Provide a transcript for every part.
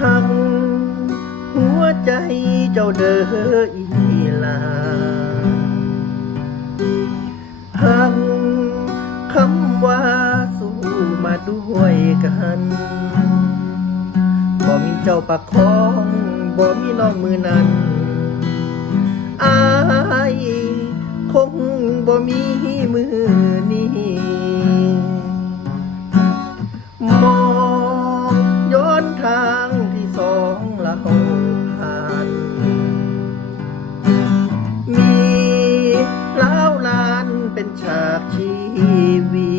หักหัวใจเจ้าเด้ออีลาหักคำว่าสู้มาด้วยกันบ่มีเจ้าประคองบ่มีน้องมือนั้นอายคงบ่มีมือ ชีวี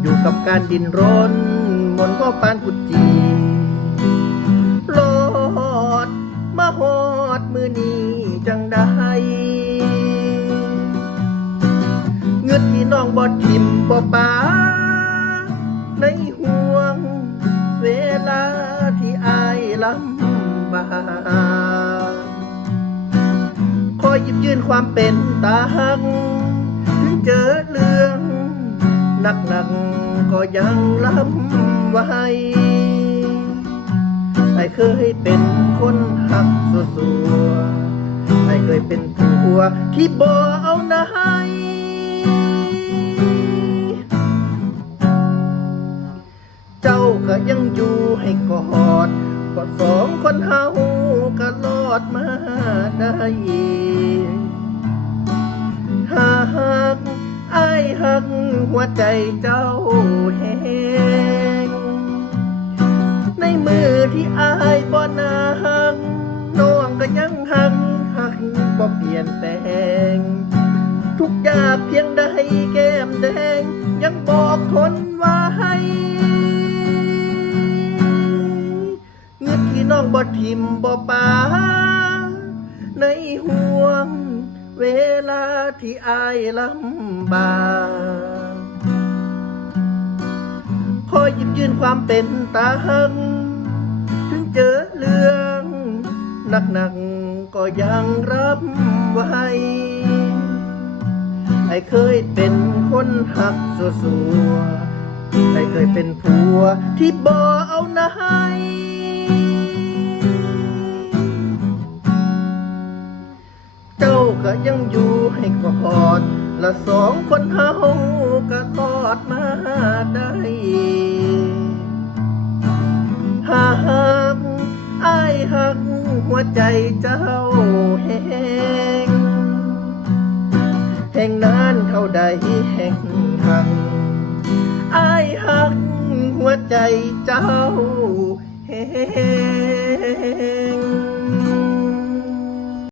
อยู่กับการดินรนมนก็ปานกุจีโลดมาหอดมือนี้จังได้เงินที่น้องบ่ทิมบ่ปาในห่วงเวลาที่อายลำบากคอยหยิบยื่นความเป็นตาหัง เจอเรื่องหนักหนักๆก็ยังลำไว้ไอ้เคยเป็นคนหักสัวสัวไอ้เคยเป็นผัวที่บ่เอาไหนเจ้าก็ยังอยู่ให้กอดกอดสองคนเฮาก็รอดมาได้ หักหัวใจเจ้าแหงในมือที่อายบ่นาหักน้องก็ยังหักหักบ่เปลี่ยนแปลง ทุกอย่างเพียงใดแก้มแดง ยังบอกคนว่าให้เงือที่น้องบ่ทิมบ่ปาในห่วง ที่อายลำบากคอยยิบยื่นความเป็นตาหักถึงเจอเรื่องหนักๆก็ยังรับไว้ไอ้เคยเป็นคนหักสัวสัวไอ้เคยเป็นผัวที่บ่เอาไหน ก็ยังอยู่ให้กอด ละสองคนเฮาก็ทอดมาได้หากอายหักหัวใจเจ้าแห้งแห่งนั้นเขาได้แห่งหังอายหักหัวใจเจ้าแห้ง